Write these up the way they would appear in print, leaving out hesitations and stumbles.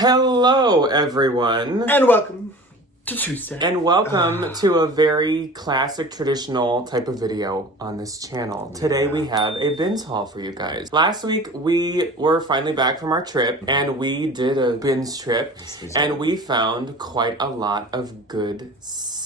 Hello, everyone. And welcome to Tuesday. And welcome to a very classic, traditional type of video on this channel. Today we have a bins haul for you guys. Last week we were finally back from our trip and we did a bins trip and we found quite a lot of good stuff.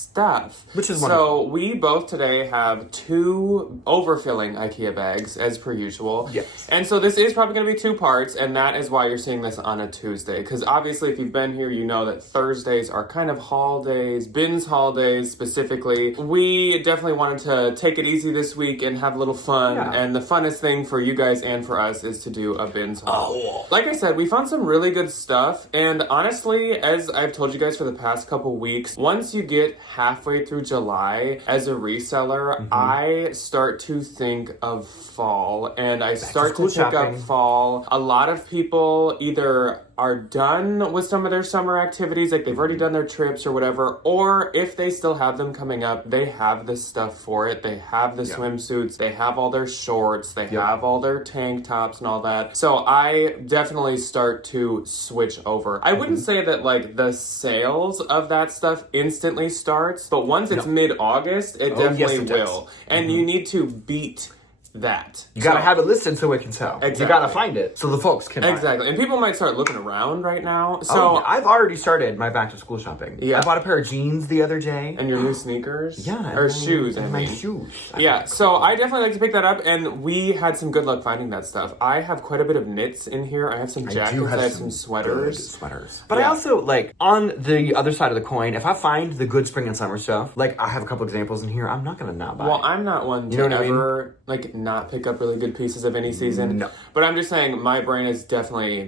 Which is wonderful. So we both today have two overfilling IKEA bags as per usual. Yes. And so this is probably going to be two parts, and that is why you're seeing this on a Tuesday. Because obviously if you've been here, you know that Thursdays are kind of haul days, bins haul days specifically. We definitely wanted to take it easy this week and have a little fun. Yeah. And the funnest thing for you guys and for us is to do a bins haul. Oh. Like I said, we found some really good stuff. And honestly, as I've told you guys for the past couple weeks, once you get halfway through July as a reseller, I start to think of fall and I start to pick up fall. A lot of people either are done with some of their summer activities, like they've already done their trips or whatever, or if they still have them coming up, they have the stuff for it. They have the swimsuits, they have all their shorts, they have all their tank tops and all that. So I definitely start to switch over. I wouldn't say that like the sales of that stuff instantly starts, but once it's mid-August, it definitely will. And you need to beat that. You gotta have it listed so it can sell. Exactly. You gotta find it so the folks can buy it. Exactly. And people might start looking around right now. So I've already started my back to school shopping. Yeah. I bought a pair of jeans the other day. And your new sneakers? Yeah. Or shoes, I and my mean. shoes. Yeah, so I definitely like to pick that up, and we had some good luck finding that stuff. I have quite a bit of knits in here. I have some jackets, I have some sweaters. But I also, like, on the other side of the coin, if I find the good spring and summer stuff, like, I have a couple examples in here, I'm not gonna not buy Well, it. I'm not one to ever, like, not pick up really good pieces of any season. No. But I'm just saying, my brain is definitely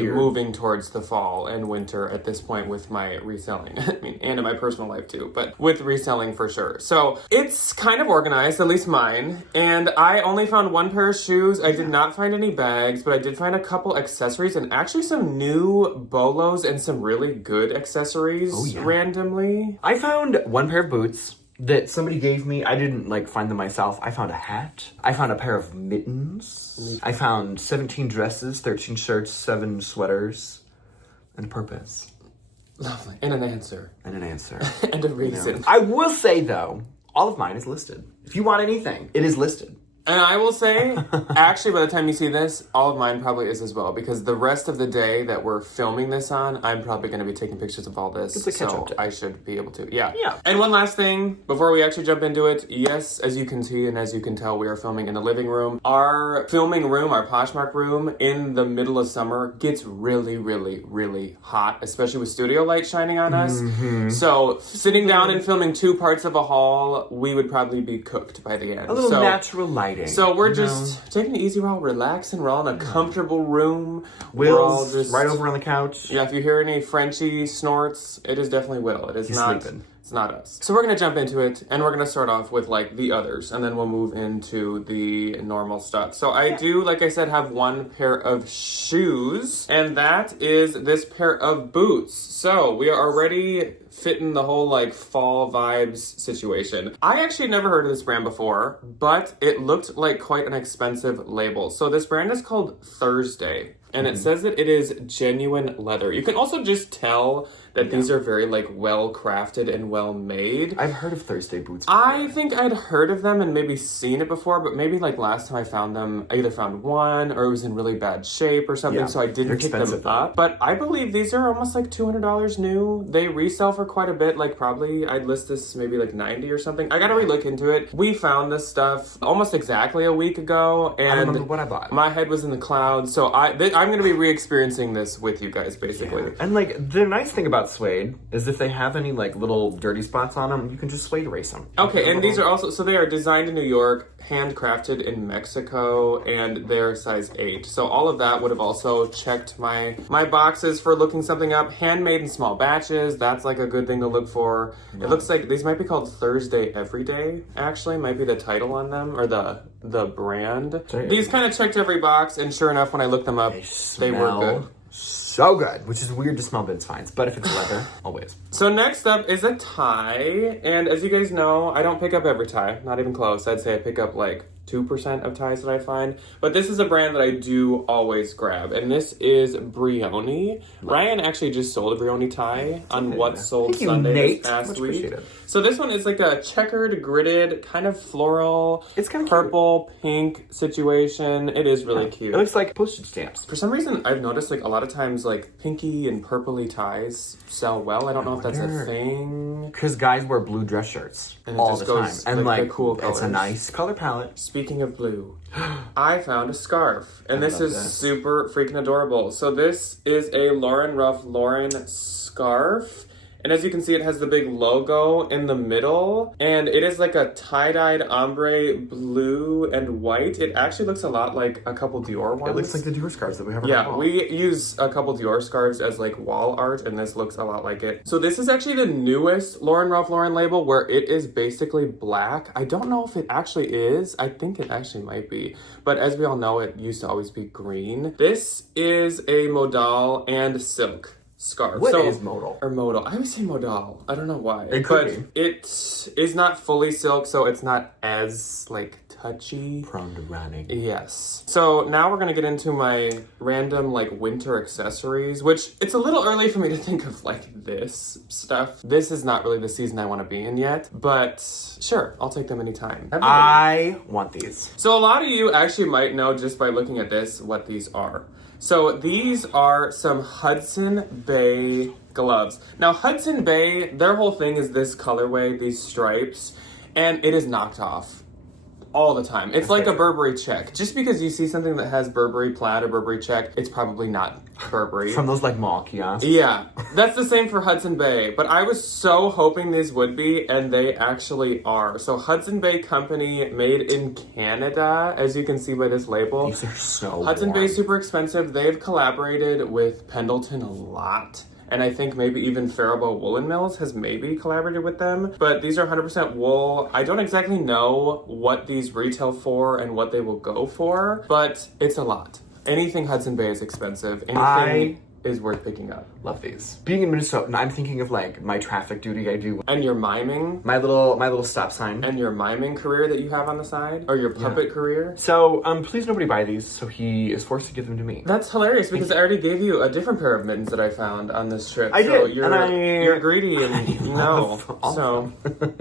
moving towards the fall and winter at this point with my reselling. I mean, and in my personal life too, but with reselling for sure. So it's kind of organized, at least mine. And I only found one pair of shoes. I did not find any bags, but I did find a couple accessories and actually some new bolos and some really good accessories randomly. I found one pair of boots that somebody gave me. I didn't like find them myself. I found a hat. I found a pair of mittens. I found 17 dresses, 13 shirts, 7 sweaters, and a purpose. Lovely. And an answer. And an answer. And a reason. I will say though, all of mine is listed. If you want anything, it is listed. And I will say, actually, by the time you see this, all of mine probably is as well, because the rest of the day that we're filming this on, I'm probably going to be taking pictures of all this, so I should be able to. Yeah. And one last thing, before we actually jump into it, yes, as you can see and as you can tell, we are filming in the living room. Our filming room, our Poshmark room, in the middle of summer gets really, really, really hot, especially with studio light shining on us. So sitting down and filming 2 parts of a haul, we would probably be cooked by the end. A little natural light. So we're just taking it easy, we're all relaxing, we're all in a comfortable room. Will's just right over on the couch. Yeah, if you hear any Frenchie snorts, it is definitely Will. It is not sleeping. It's not us. So we're gonna jump into it, and we're gonna start off with like the others, and then we'll move into the normal stuff. So I do, like I said, have one pair of shoes, and that is this pair of boots. So we are already fitting the whole like fall vibes situation. I actually never heard of this brand before, but it looked like quite an expensive label. So this brand is called Thursday, and it says that it is genuine leather. You can also just tell that these are very like well crafted and well made. I've heard of Thursday boots before. I think I'd heard of them and maybe seen it before, but maybe like last time I found them, I either found one or it was in really bad shape or something, so I didn't pick them up. But I believe these are almost like $200 new. They resell for quite a bit, like probably I'd list this maybe like 90 or something. I gotta re-look into it. We found this stuff almost exactly a week ago, and I remember what I bought. My head was in the clouds, so I'm gonna be re-experiencing this with you guys basically. Yeah. And like the nice thing about suede is if they have any like little dirty spots on them, you can just suede erase them. Okay, and these are also, so they are designed in New York, handcrafted in Mexico, and they're size 8. So all of that would have also checked my boxes for looking something up. Handmade in small batches, that's like a good thing to look for. It looks like these might be called Thursday Everyday, actually, might be the title on them, or the brand. These kind of checked every box, and sure enough, when I looked them up, they were good. So good, which is weird to smell Vince Finds, but if it's leather, always. So next up is a tie, and as you guys know, I don't pick up every tie, not even close. I'd say I pick up like 2% of ties that I find. But this is a brand that I do always grab, and this is Brioni. Ryan actually just sold a Brioni tie on What Sold Sunday this past week. So this one is like a checkered, gridded, kind of floral, it's kind of purple, pink situation. It is really cute. It looks like postage stamps. For some reason, I've noticed like a lot of times like pinky and purpley ties sell well. I don't know if that's a thing. Because guys wear blue dress shirts and all the time. And like cool colors. It's a nice color palette. Speaking of blue, I found a scarf, and this is super freaking adorable. So this is a Lauren Ruff Lauren scarf. And as you can see, it has the big logo in the middle, and it is like a tie-dyed ombre blue and white. It actually looks a lot like a couple Dior ones. It looks like the Dior scarves that we have. Yeah, we use a couple Dior scarves as like wall art, and this looks a lot like it. So this is actually the newest Lauren Ruff Lauren label, where it is basically black. I don't know if it actually is. I think it actually might be. But as we all know, it used to always be green. This is a modal and silk scarf. What is modal? Or modal. I always say modal. I don't know why. It could be. It is not fully silk, so it's not as like touchy. Prone to running. Yes. So now we're gonna get into my random like winter accessories, which it's a little early for me to think of like this stuff. This is not really the season I want to be in yet, but sure, I'll take them anytime. I want these. So a lot of you actually might know just by looking at this what these are. So these are some Hudson Bay gloves. Now Hudson Bay, their whole thing is this colorway, these stripes, and it is knocked off all the time. It's like a Burberry check. Just because you see something that has Burberry plaid or Burberry check, it's probably not Burberry. From those like mall kiosks. Yeah, that's the same for Hudson Bay. But I was so hoping these would be, and they actually are. So Hudson Bay Company, made in Canada, as you can see by this label. These are so Hudson warm. Bay is super expensive. They've collaborated with Pendleton a lot. And I think maybe even Faribault Woolen Mills has maybe collaborated with them. But these are 100% wool. I don't exactly know what these retail for and what they will go for, but it's a lot. Anything Hudson Bay is expensive. Anything is worth picking up. Love these. Being in Minnesota, I'm thinking of like my traffic duty I do. And your miming. My little stop sign. And your miming career that you have on the side. Or your puppet career. So, please nobody buy these, so he is forced to give them to me. That's hilarious because I already gave you a different pair of mittens that I found on this trip. I so did. You're greedy and you know. So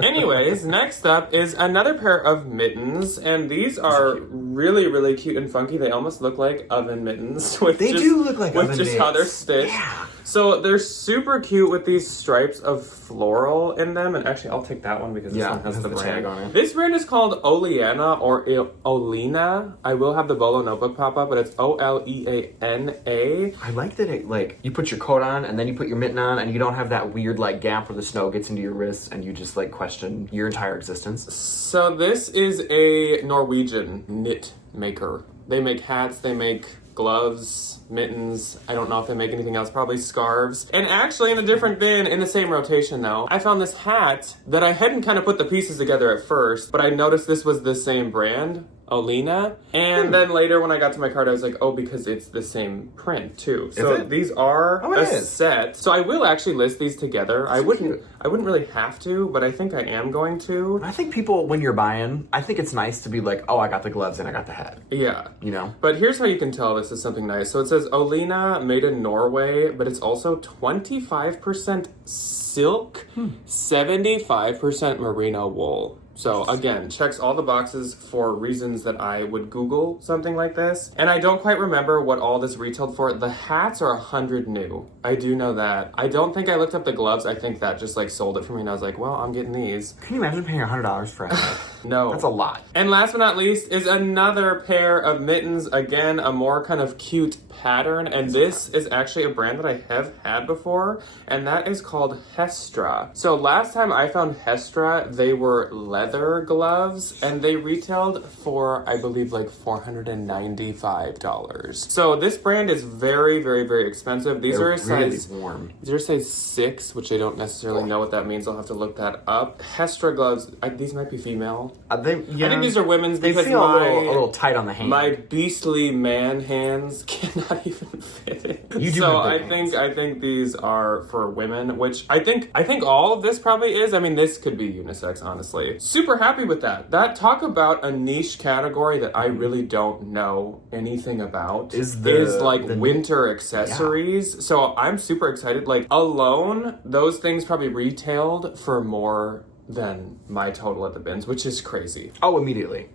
anyways, next up is another pair of mittens, and these are really, really cute and funky. They almost look like oven mittens. They do look like oven with just how they're stitched. Yeah. So they're super cute with these stripes of floral in them. And actually, I'll take that one because this one has the brand tag on it. This brand is called Oleana or Olena. I will have the Bolo notebook pop up, but it's Oleana. I like that it, like, you put your coat on and then you put your mitten on and you don't have that weird, like, gap where the snow gets into your wrists and you just, like, question your entire existence. So this is a Norwegian knit maker. They make hats, they make gloves, mittens. I don't know if they make anything else, probably scarves. And actually in a different bin, in the same rotation though, I found this hat that I hadn't kind of put the pieces together at first, but I noticed this was the same brand, Olena. And then later when I got to my cart, I was like, oh, because it's the same print too. So these are a set. So I will actually list these together. I wouldn't really have to, but I think I am going to. I think people, when you're buying, I think it's nice to be like, oh, I got the gloves and I got the hat. Yeah. You know? But here's how you can tell this is something nice. So it says Olena, made in Norway, but it's also 25% silk, 75% merino wool. So again, checks all the boxes for reasons that I would Google something like this. And I don't quite remember what all this retailed for. The hats are 100 new. I do know that. I don't think I looked up the gloves. I think that just like sold it for me and I was like, well, I'm getting these. Can you imagine paying $100 for a hat? No. That's a lot. And last but not least is another pair of mittens. Again, a more kind of cute pattern. And this is actually a brand that I have had before. And that is called Hestra. So last time I found Hestra, they were leather gloves and they retailed for, I believe, like $495. So this brand is very, very, very expensive. These are a size warm. These are size 6, which I don't necessarily know what that means. I'll have to look that up. Hestra gloves, these might be female. I think these are women's because feel a little tight on the hand. My beastly man hands cannot even fit it. You do so have big I think these are for women, which I think all of this probably is. I mean, this could be unisex, honestly. super happy with that. Talk about a niche category that I really don't know anything about. Is like winter accessories. Yeah. So I'm super excited. Like alone, those things probably retailed for more than my total at the bins, which is crazy. Oh, immediately.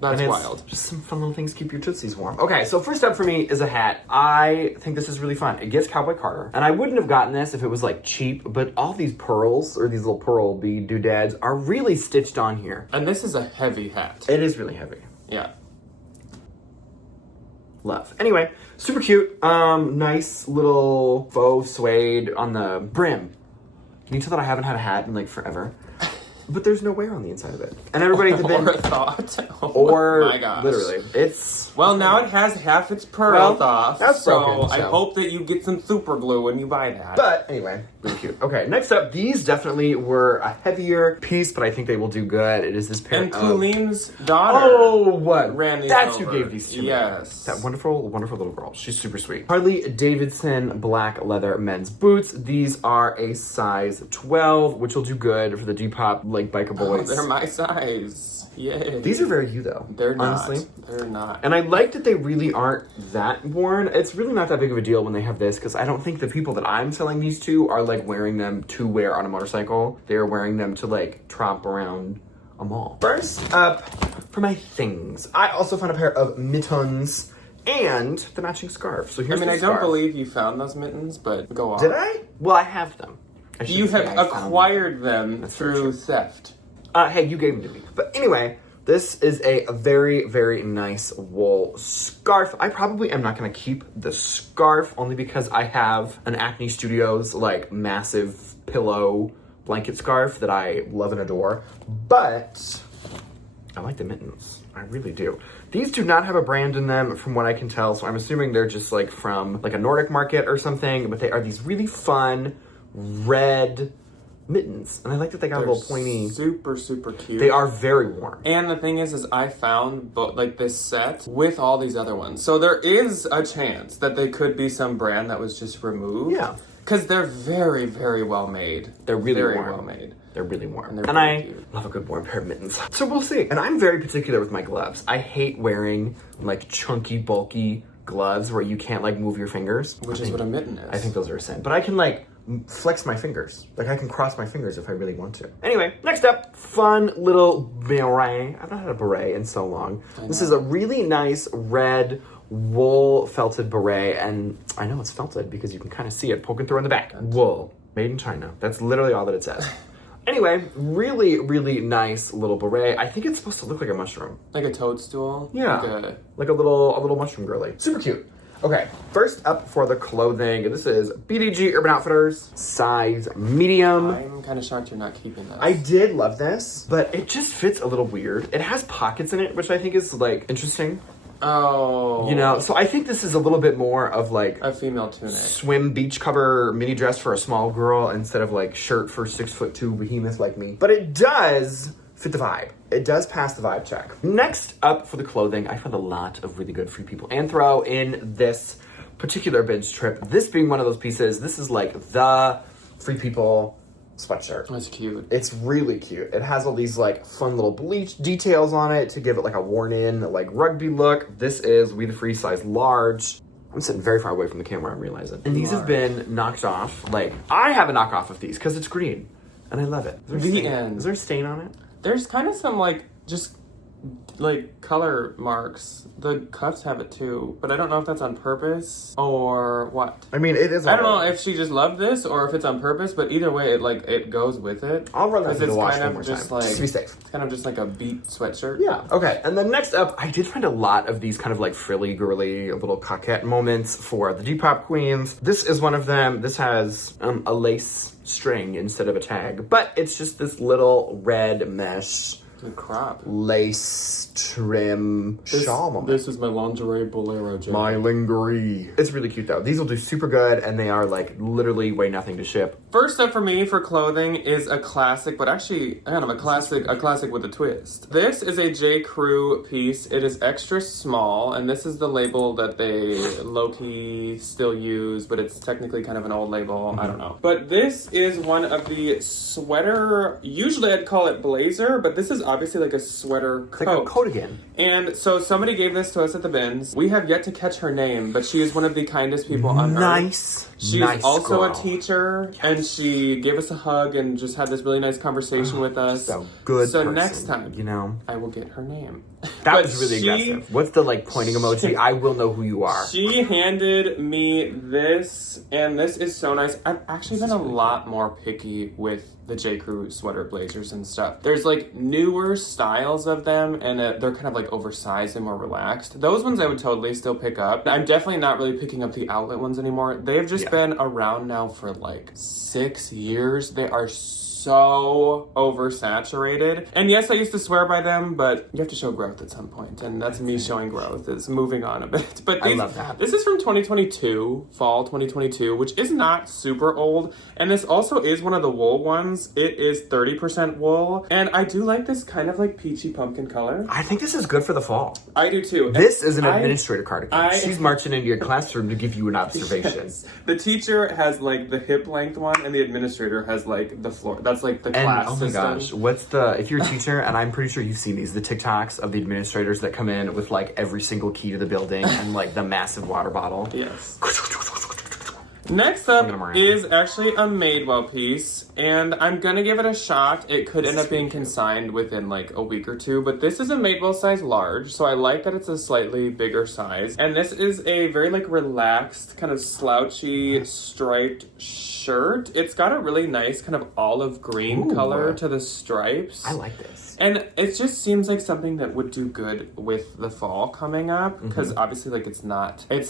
That's wild. Just some fun little things to keep your tootsies warm. Okay, so first up for me is a hat. I think this is really fun. It gets Cowboy Carter. And I wouldn't have gotten this if it was like cheap, but all these pearls, or these little pearl bead doodads, are really stitched on here. And this is a heavy hat. It is really heavy. Yeah. Love. Anyway, super cute. Nice little faux suede on the brim. Can you tell that I haven't had a hat in like forever? But there's no wear on the inside of it. And everybody at the bin... Or a thought. Or, my gosh. Literally. It's... Well, now it has half its pearl off. That's broken, so I hope that you get some super glue when you buy that. But, anyway, really cute. Okay, next up, these definitely were a heavier piece, but I think they will do good. It is this pair and Cooleen's daughter. Oh, what? Ran these That's over. who gave these to me. Yes. That wonderful, wonderful little girl. She's super sweet. Harley Davidson black leather men's boots. These are a size 12, which will do good for the Depop, like, biker boys. They're my size. Yay. These are very you, though. They're not. Honestly. They're not. And I like that they really aren't that worn. It's really not that big of a deal when they have this, because I don't think the people that I'm selling these to are, like, wearing them to wear on a motorcycle. They are wearing them to, like, tromp around a mall. First up, for my things, I also found a pair of mittens and the matching scarf. So here's the I scarf. don't believe you found those mittens, but go on. Did I? Well, I have them. You have acquired them through theft. Hey, you gave them to me. But anyway, this is a very, very nice wool scarf. I probably am not going to keep the scarf only because I have an Acne Studios, like, massive pillow blanket scarf that I love and adore. But I like the mittens. I really do. These do not have a brand in them from what I can tell, so I'm assuming they're just, like, from, like, a Nordic market or something. But they are these really fun red mittens, and I like that they got a little pointy. Super, super cute. They are very warm. And the thing is I found like this set with all these other ones, so there is a chance that they could be some brand that was just removed. Yeah, because they're very, very well made. They're really very warm. well made. They're really warm, and I cute. love a good warm pair of mittens. So we'll see. And I'm very particular with my gloves. I hate wearing like chunky, bulky gloves where you can't like move your fingers. Which is what a mitten is. I think those are a sin, but I can like flex my fingers. Like I can cross my fingers if I really want to. Anyway, next up, fun little beret. I've not had a beret in so long. This is a really nice red wool felted beret, and I know it's felted because you can kind of see it poking through in the back. Wool, made in China. That's literally all that it says. Anyway, really, really nice little beret. I think it's supposed to look like a mushroom. Like a toadstool? Yeah. Like a little mushroom girly. Super cute. Okay, first up for the clothing, this is BDG Urban Outfitters, size medium. I'm kind of shocked you're not keeping this. I did love this, but it just fits a little weird. It has pockets in it, which I think is, like, interesting. Oh. You know, so I think this is a little bit more of, like... a female tunic. Swim beach cover mini dress for a small girl instead of, like, shirt for 6'2" behemoth like me. But it does fit the vibe. It does pass the vibe check. Next up for the clothing, I found a lot of really good Free People Anthro in this particular binge trip. This being one of those pieces, this is like the Free People sweatshirt. That's cute. It's really cute. It has all these like fun little bleach details on it to give it like a worn in like rugby look. This is We The Free size large. I'm sitting very far away from the camera, I'm realizing. And these have been knocked off. Like, I have a knockoff of these because it's green. And I love it. Is there a stain on it? There's kind of some, like, just, like, color marks. The cuffs have it, too. But I don't know if that's on purpose or what. I mean, it is. I don't know if she just loved this or if it's on purpose, but either way, it goes with it. I'll run that through the wash one more time. Like, just to be safe. It's kind of just like a beat sweatshirt. Yeah. Okay. And then next up, I did find a lot of these kind of like frilly, girly, little coquette moments for the Depop queens. This is one of them. This has a lace string instead of a tag, but it's just this little red mesh Good crop. lace trim shawl moment. This is my lingerie bolero jacket. My lingerie. It's really cute though. These will do super good, and they are like literally weigh nothing to ship. First up for me for clothing is a classic, but actually kind of a classic with a twist. This is a J. Crew piece. It is extra small, and this is the label that they low-key still use, but it's technically kind of an old label. I don't know. But this is one of the sweater, usually I'd call it blazer, but this is obviously like a sweater coat. It's like a coat again. And so somebody gave this to us at the bins. We have yet to catch her name, but she is one of the kindest people on earth. Nice. She's nice also girl. a teacher, and she gave us a hug and just had this really nice conversation with us. So good. So person, next time, you know, I will get her name. that was really aggressive. What's the like pointing emoji? I will know who you are. She handed me this, and this is so nice. I've actually been a lot more picky with the J. Crew sweater blazers and stuff. There's like newer styles of them, and they're kind of like oversized and more relaxed. Those ones I would totally still pick up. I'm definitely not really picking up the outlet ones anymore. They've just been around now for like 6 years. They are so oversaturated. And yes, I used to swear by them, but you have to show growth at some point, and that's me showing growth, is moving on a bit. But I love that. This is from 2022, fall 2022, which is not super old. And this also is one of the wool ones. It is 30% wool. And I do like this kind of like peachy pumpkin color. I think this is good for the fall. I do too. This is an administrator cardigan. She's marching into your classroom to give you an observation. Yes. The teacher has like the hip length one, and the administrator has like the floor. That's like the class oh my system. gosh, what's the, if you're a teacher, and I'm pretty sure you've seen these, the TikToks of the administrators that come in with like every single key to the building and like the massive water bottle. Yes. Next up is actually a Madewell piece, and I'm gonna give it a shot. It could end up being consigned within like a week or two, but this is a Madewell size large, so I like that it's a slightly bigger size. And this is a very like relaxed, kind of slouchy, striped shirt. It's got a really nice kind of olive green color to the stripes. I like this. And it just seems like something that would do good with the fall coming up, because obviously like it's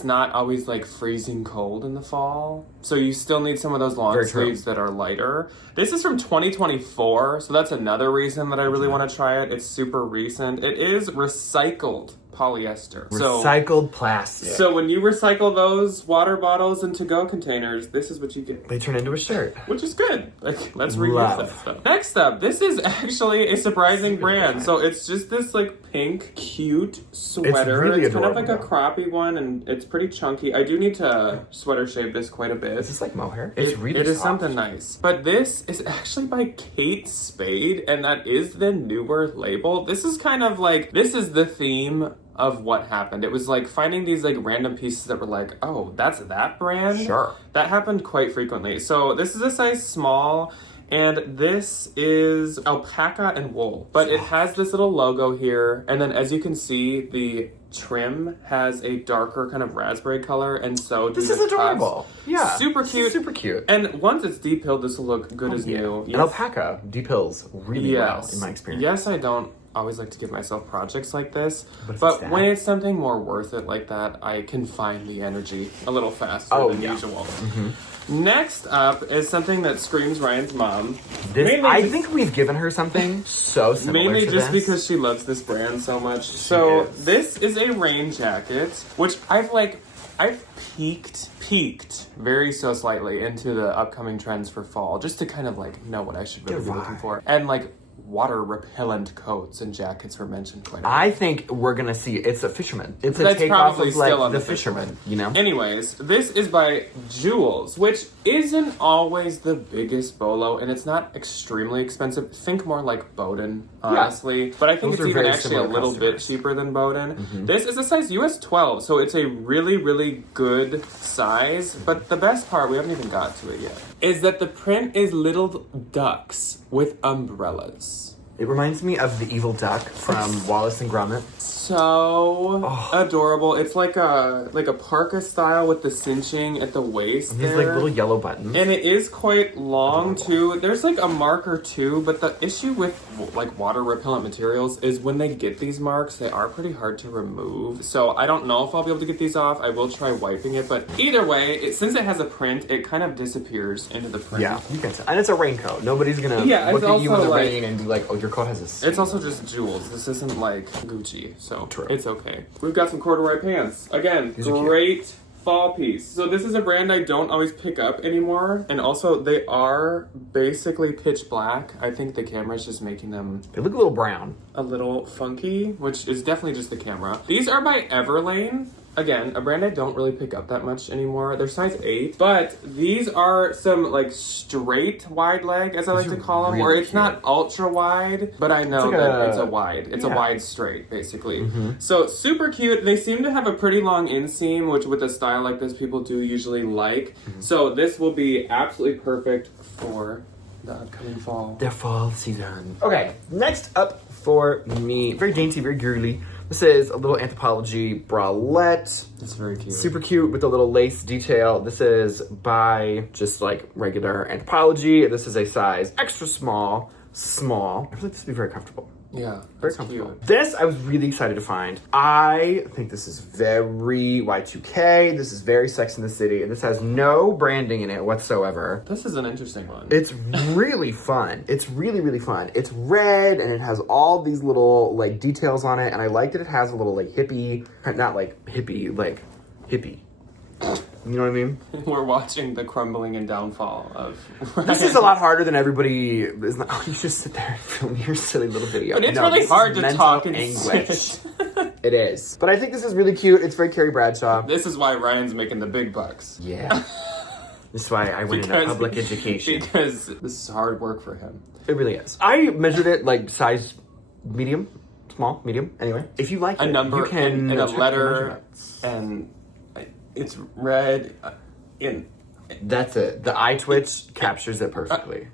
not always like freezing cold in the fall. So you still need some of those long sleeves that are lighter. This is from 2024, so that's another reason that I really want to try it. It's super recent. It is recycled polyester. Recycled plastic. So when you recycle those water bottles and to-go containers, this is what you get. They turn into a shirt. Which is good. Like, let's reuse that stuff. Next up, this is actually a surprising brand. So it's just this like pink, cute sweater. It's really adorable. Kind of like a croppy one, and it's pretty chunky. I do need to sweater shave this quite a bit. Is this like mohair? It's really It is soft. something nice. But this is actually by Kate Spade, and that is the newer label. This is kind of like, this is the theme of what happened. It was like finding these like random pieces that were like, oh, that's that brand? Sure. That happened quite frequently. So this is a size small, and this is alpaca and wool. But it has this little logo here, and then as you can see, the trim has a darker kind of raspberry color, and so this is adorable. Yeah. Super cute. Super cute. And once it's deep-pilled, this will look good as new. And alpaca depills really well, in my experience. Yes, I don't always like to give myself projects like this, but when it's something more worth it like that, I can find the energy a little faster than usual. Next up is something that screams Ryan's mom. I think we've given her something so similar mainly to just this. because she loves this brand so much. So this is a rain jacket, which I've peeked very so slightly into the upcoming trends for fall, just to kind of like know what I should really be looking for. And like water repellent coats and jackets were mentioned quite a bit. I think we're gonna see it's a fisherman. It's a That's takeoff probably of like still on the the fisherman, you know? Anyways, this is by Jewels, which isn't always the biggest bolo, and it's not extremely expensive. Think more like Bowden, honestly. But I think Those it's are even very actually a similar little bit customers. cheaper than Bowden. This is a size US 12, so it's a really, really good size. But the best part, we haven't even got to it yet, is that the print is little ducks with umbrellas. It reminds me of the evil duck from Wallace and Gromit. So adorable. It's like a parka style with the cinching at the waist. These like little yellow buttons. And it is quite long too. There's like a marker too, but the issue with like water repellent materials is when they get these marks, they are pretty hard to remove. So I don't know if I'll be able to get these off. I will try wiping it, but either way, since it has a print, it kind of disappears into the print. Yeah, you can tell. And it's a raincoat. Nobody's gonna Yeah, look it's at you in also the like- rain and be like, oh, you're your coat has a stain. It's also just jewels. This isn't like Gucci, so True. it's okay. We've got some corduroy pants. Again, These are great fall piece. So this is a brand I don't always pick up anymore. And also they are basically pitch black. I think the camera's just making them They look a little brown. a little funky, which is definitely just the camera. These are by Everlane. Again, a brand I don't really pick up that much anymore. They're size 8, but these are some like straight wide leg, as I like to call them, really where it's cute. not ultra wide, but I know like that a- it's a wide. It's a yeah. wide straight, basically. So super cute. They seem to have a pretty long inseam, which with a style like this, people do usually like. So this will be absolutely perfect for the upcoming fall. Their fall season. Okay, next up for me, very dainty, very girly. This is a little Anthropologie bralette. It's very cute. Super cute with a little lace detail. This is by just like regular Anthropologie. This is a size extra small. I feel like this would be very comfortable. Yeah, Very it's comfortable. cute. This I was really excited to find. I think this is very Y2K. This is very Sex in the City, and this has no branding in it whatsoever. This is an interesting one. It's really fun. It's really, really fun. It's red and it has all these little like details on it, and I like that it has a little like hippie, not like hippie, like hippie. You know what I mean? We're watching the crumbling and downfall of. This is a lot harder than everybody is. Not, you just sit there and film your silly little video. But it's No, really this hard is to mental talk and anguish. sit. It is. But I think this is really cute. It's very Carrie Bradshaw. This is why Ryan's making the big bucks. Yeah. This is why I went into public education. Because this is hard work for him. It really is. I measured it like size medium, small, medium. Anyway, if you like A it, number you can and a check the letter, measurements. and it's red. That's it. The eye twitch captures it perfectly.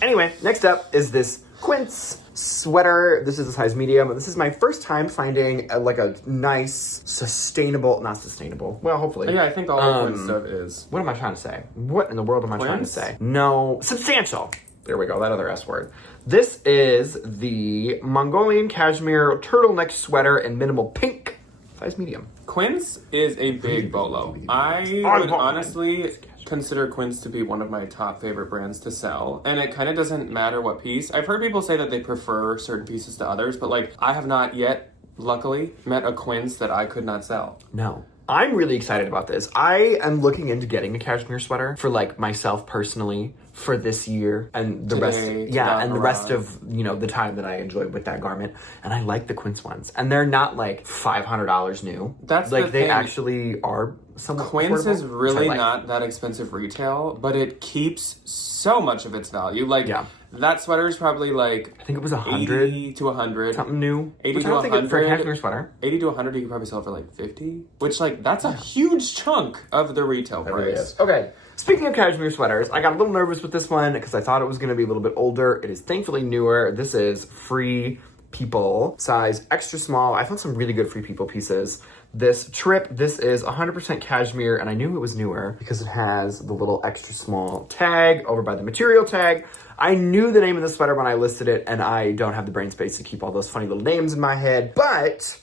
Anyway, next up is this Quince sweater. This is a size medium. This is my first time finding like a nice, not sustainable. Well, hopefully. Yeah, I think all the Quince stuff is. What am I trying to say? What in the world am I trying to Quince? say? No, substantial. There we go, that other S word. This is the Mongolian cashmere turtleneck sweater in minimal pink, size medium. Quince is a big bolo. I would honestly consider Quince to be one of my top favorite brands to sell, and it kind of doesn't matter what piece. I've heard people say that they prefer certain pieces to others, but like I have not yet, luckily, met a Quince that I could not sell. No. I'm really excited about this. I am looking into getting a cashmere sweater for like myself personally for this year and the rest of, you know, the time that I enjoy with that garment. And I like the Quince ones. And they're not like $500 new. That's like the they thing. actually are somewhat Quince affordable, is really which I like. not that expensive retail, but it keeps so much of its value. Like Yeah. that sweater is probably like I think it was 100 80 to 100. something new. 80 Which to I don't think it- for a 100. cashmere sweater. 80 to 100 you can probably sell for like 50, which like that's a huge chunk of the retail price. Okay. Speaking of cashmere sweaters, I got a little nervous with this one because I thought it was going to be a little bit older. It is thankfully newer. This is Free People, size extra small. I found some really good Free People pieces. This is 100% cashmere, and I knew it was newer because it has the little extra small tag over by the material tag. I knew the name of the sweater when I listed it, and I don't have the brain space to keep all those funny little names in my head, but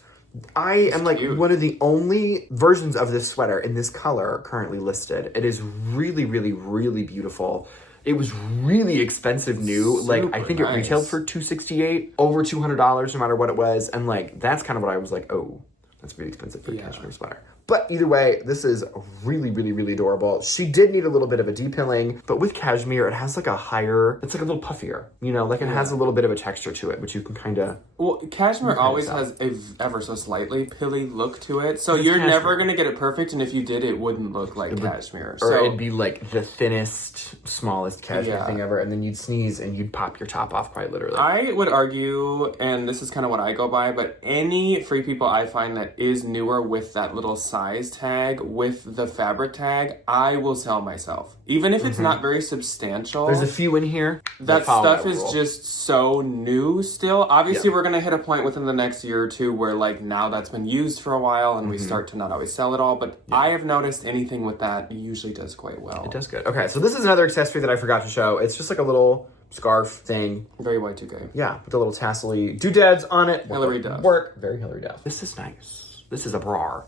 I am like cute. one of the only versions of this sweater in this color currently listed. It is really, really, really beautiful. It was really expensive new. Like I Super think it nice. retailed for $268, over $200 no matter what it was. And like that's kind of what I was like, oh, that's really expensive for a cashmere sweater. But either way, this is really, really, really adorable. She did need a little bit of a depilling, but with cashmere, it has like a higher, it's like a little puffier, you know, like it has a little bit of a texture to it, which you can kind of... Well, cashmere always so. has a ever so slightly pilly look to it, so It's you're cashmere. never gonna get it perfect, and if you did, it wouldn't look like cashmere. Or So it'd be like the thinnest, smallest cashmere Yeah. thing ever, and then you'd sneeze and you'd pop your top off quite literally. I would argue, and this is kind of what I go by, but any Free People I find that is newer with that little size tag, with the fabric tag, I will sell myself. Even if it's not very substantial. There's a few in here that follow stuff is rule. just so new still. Obviously, we're going to hit a point within the next year or two where, like, now that's been used for a while and we start to not always sell it all. But I have noticed anything with that usually does quite well. It does good. Okay, so this is another accessory that I forgot to show. It's just like a little scarf thing. Very Y2K. Yeah, with the little tassel-y doodads on it. Hillary Duff. Work. Very Hillary Duff. This is nice. This is a bra.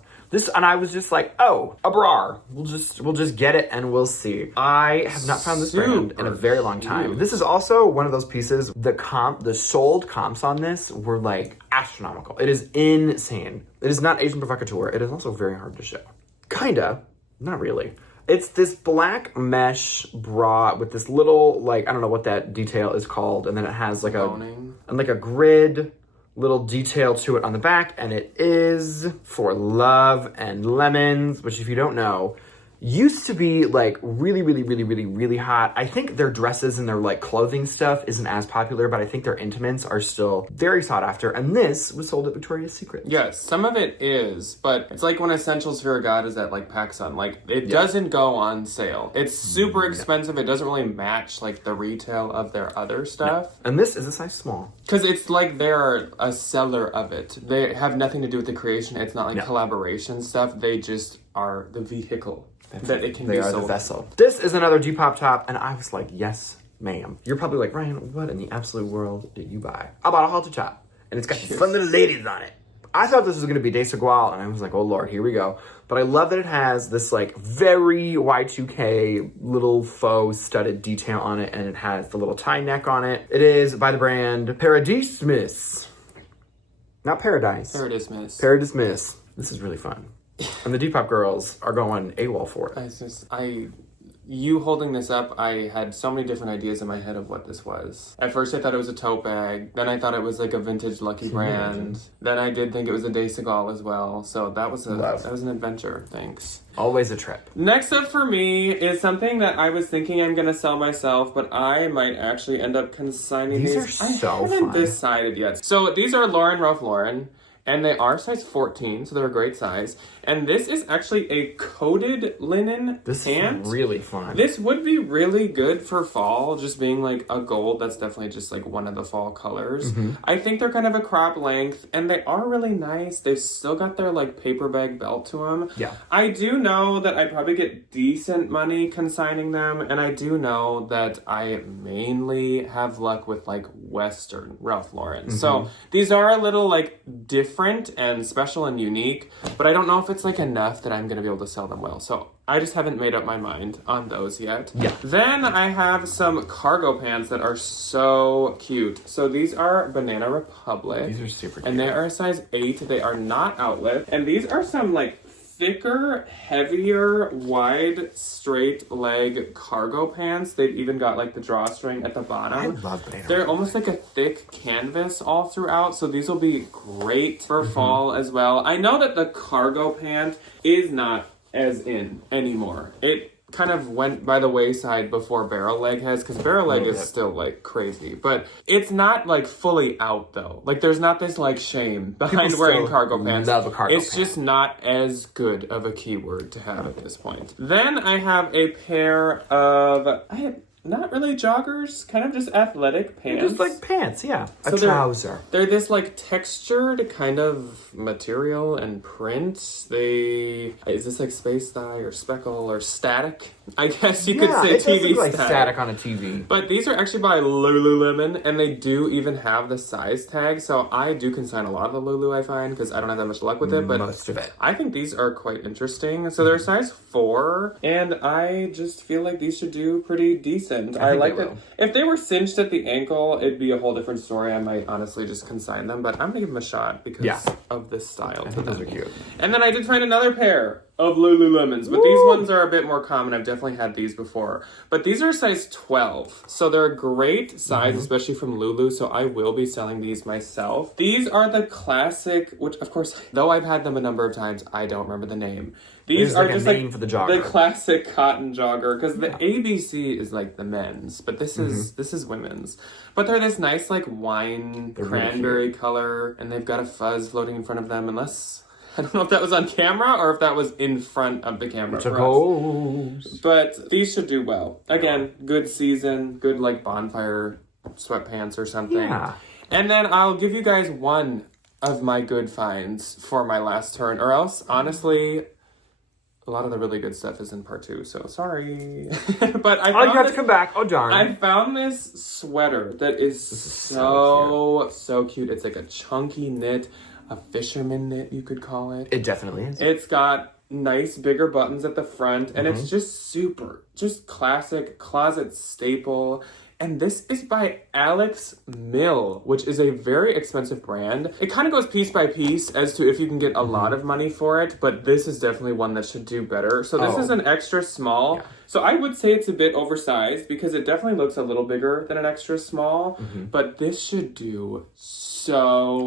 And I was just like, oh, a bra. We'll just get it and we'll see. I have not found this brand in a very long time. This is also one of those pieces, the sold comps on this were like astronomical. It is insane. It is not Asian provocateur. It is also very hard to show. Kinda, not really. It's this black mesh bra with this little, like, I don't know what that detail is called. And then it has like a grid little detail to it on the back, and it is for love and lemons, which if you don't know, used to be like really, really, really, really, really hot. I think their dresses and their like clothing stuff isn't as popular, but I think their intimates are still very sought after. And this was sold at Victoria's Secret. Yes, some of it is, but it's like when Essentials Fear of God is at like PacSun. Like it doesn't go on sale. It's super expensive. It doesn't really match like the retail of their other stuff. No. And this is a size small. Because it's like they're a seller of it. They have nothing to do with the creation. It's not like collaboration stuff. They just are the vehicle. That it can be sold. They are the vessel. This is another Depop top, and I was like, yes, ma'am. You're probably like, Ryan, what in the absolute world did you buy? I bought a halter top, and it's got these fun little ladies on it. I thought this was going to be Desigual, and I was like, oh, Lord, here we go. But I love that it has this, like, very Y2K little faux studded detail on it, and it has the little tie neck on it. It is by the brand Paradismiss. Not Paradise. Paradismiss. This is really fun. And the Depop girls are going AWOL for it. You holding this up, I had so many different ideas in my head of what this was. At first I thought it was a tote bag. Then I thought it was like a vintage Lucky brand. Then I did think it was a Desigual as well. So that was an adventure. Thanks. Always a trip. Next up for me is something that I was thinking I'm going to sell myself, but I might actually end up consigning these. These are so I haven't decided yet. So these are Ralph Lauren. And they are size 14, so they're a great size. And this is actually a coated linen pant. This is really fun. This would be really good for fall, just being like a gold. That's definitely just like one of the fall colors. I think they're kind of a crop length, and they are really nice. They've still got their like paper bag belt to them. Yeah. I do know that I probably get decent money consigning them, and I do know that I mainly have luck with like Western Ralph Lauren. So these are a little like different and special and unique, but I don't know if it's like enough that I'm going to be able to sell them well. So I just haven't made up my mind on those yet. Yeah. Then I have some cargo pants that are so cute. So these are Banana Republic. These are super cute. And they are a size 8. They are not outlet. And these are some like thicker, heavier, wide, straight leg cargo pants. They've even got like the drawstring at the bottom. I love Banana. They're almost like a thick canvas all throughout, so these will be great for fall as well. I know that the cargo pant is not as in anymore. It kind of went by the wayside before barrel leg has, because barrel leg is still like crazy, but it's not like fully out though. Like there's not this like shame behind wearing cargo pants. It's just not as good of a keyword to have at this point. Then I have a pair of not really joggers, kind of just athletic pants. They're just like pants, yeah. So a trouser. They're this like textured kind of material and print. Is this like space dye or speckle or static? I guess you could say it TV does look like static. static on a TV. But these are actually by Lululemon, and they do even have the size tag. So I do consign a lot of the Lulu, I find, because I don't have that much luck with it. But most of it. I think these are quite interesting. So they're size 4, and I just feel like these should do pretty decent. I like that. If they were cinched at the ankle, it'd be a whole different story. I might honestly just consign them, but I'm gonna give them a shot because of this style. I think those are cute. And then I did find another pair of Lululemons, but these ones are a bit more common. I've definitely had these before. But these are size 12, so they're a great size, especially from Lulu, so I will be selling these myself. These are the classic, which of course, though I've had them a number of times, I don't remember the name. These are just like for the jogger. The classic cotton jogger, because the ABC is like the men's, but this is women's. But they're this nice like wine cranberry really color, and they've got a fuzz floating in front of them, unless... I don't know if that was on camera or if that was in front of the camera. But these should do well. Again, good season, good like bonfire sweatpants or something. Yeah. And then I'll give you guys one of my good finds for my last turn, or else, honestly, a lot of the really good stuff is in part 2, so sorry. But I found you have to come back. Oh, darn. I found this sweater that is so cute. It's like a chunky knit. a fisherman knit, you could call it. It definitely is. It's got nice bigger buttons at the front, and it's just classic closet staple. And this is by Alex Mill, which is a very expensive brand. It kind of goes piece by piece as to if you can get a lot of money for it, but this is definitely one that should do better. So this is an extra small. Yeah. So I would say it's a bit oversized because it definitely looks a little bigger than an extra small, but this should do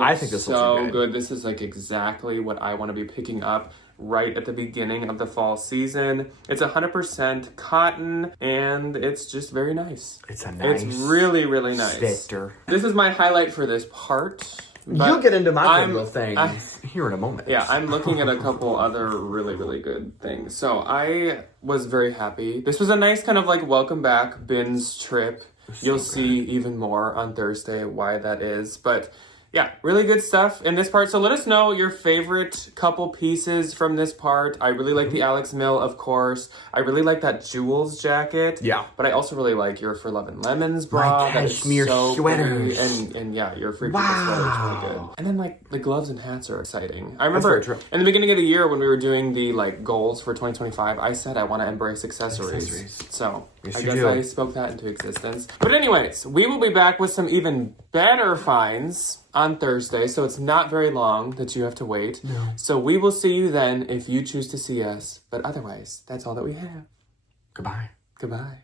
I think this so good. This is like exactly what I want to be picking up right at the beginning of the fall season. It's 100% cotton, and it's just very nice. It's It's really, really nice. Sweater. This is my highlight for this part. You'll get into my Goodwill things here in a moment. Yeah, I'm looking at a couple other really, really good things. So I was very happy. This was a nice kind of like welcome back bins trip. You'll see even more on Thursday why that is. But yeah, really good stuff in this part. So let us know your favorite couple pieces from this part. I really like the Alex Mill, of course. I really like that Jules jacket. Yeah. But I also really like your For Love and Lemons bra. My cashmere sweaters. And yeah, your Free People sweater is really good. And then like the gloves and hats are exciting. I remember in the beginning of the year when we were doing the like goals for 2025, I said I want to embrace accessories. So I guess I spoke that into existence. But anyways, we will be back with some even better finds on Thursday, so it's not very long that you have to wait. No. So we will see you then if you choose to see us. But otherwise, that's all that we have. Goodbye. Goodbye.